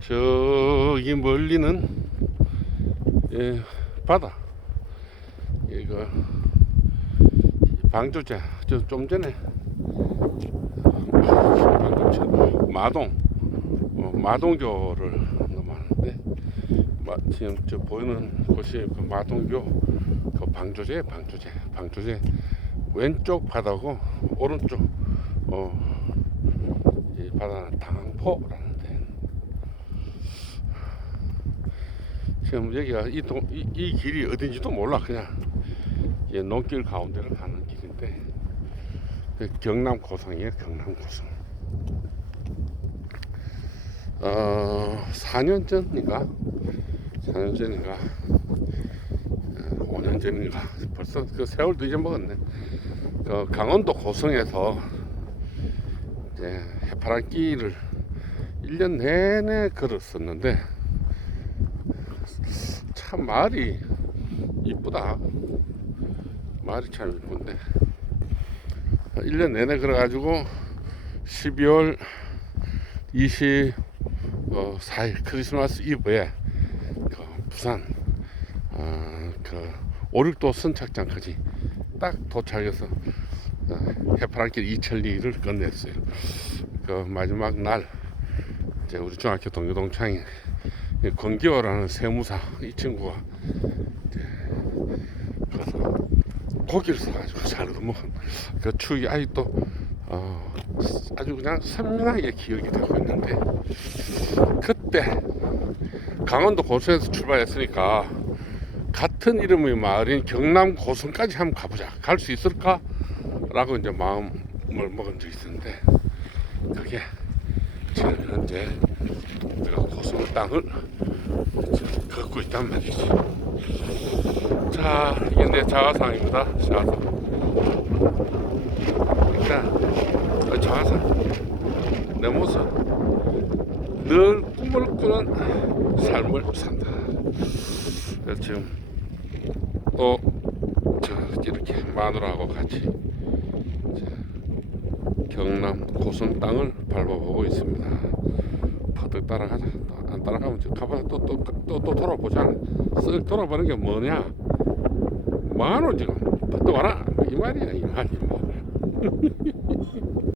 저기 멀리는 예, 바다. 이거 방조제 저 좀 전에 마동 어, 마동교를 넘어왔는데 마, 지금 저 보이는 곳이 그 마동교 그 방조제 방조제 방조제 왼쪽 바다고 오른쪽 어, 이 바다는 당포라는 데 지금 여기가 이, 동, 이, 이 길이 어딘지도 몰라 그냥. 이 논길 가운데를 가는 길인데 그 경남 고성이에요 경남 고성. 어 4년 전인가? 4년 전인가? 어, 5년 전인가? 벌써 그 세월도 잊어먹었네. 그 강원도 고성에서 이제 해파랑길을 1년 내내 걸었었는데 참 마을이 이쁘다 마을이 참 이쁜데 1년 내내 걸어가지고 12월 24일 크리스마스 이브에 그 부산 어, 그 오륙도 선착장까지 딱 도착해서 어, 해파랑길 이천리를 건넸어요. 그 마지막 날 이제 우리 중학교 동료 동창이 이 권기호라는 세무사 이 친구가 가서 고기를 사가지고 잘 먹은 그 추억이 아직도 어, 아주 그냥 선명하게 기억이 되고 있는데 그때 강원도 고성에서 출발했으니까 같은 이름의 마을인 경남 고성까지 한번 가보자 갈 수 있을까? 라고 이제 마음을 먹은 적이 있었는데 그게 지금 현재 땅을 걷고 있단 말이지. 자 이게 내 자화상입니다. 자화상. 일단 자화상. 내 모습. 늘 꿈을 꾸는 삶을 산다. 지금 또 저 이렇게 마누라하고 같이 경남 고성 땅을 밟아보고 있습니다. 퍼뜩 따라가자. 또안 따라가면 저 가봐 또또 또 또 돌아보자. 쓱 돌아보는 게 뭐냐? 뭐하노 지금? 퍼뜩 와라 이 말이야 이 말이 뭐.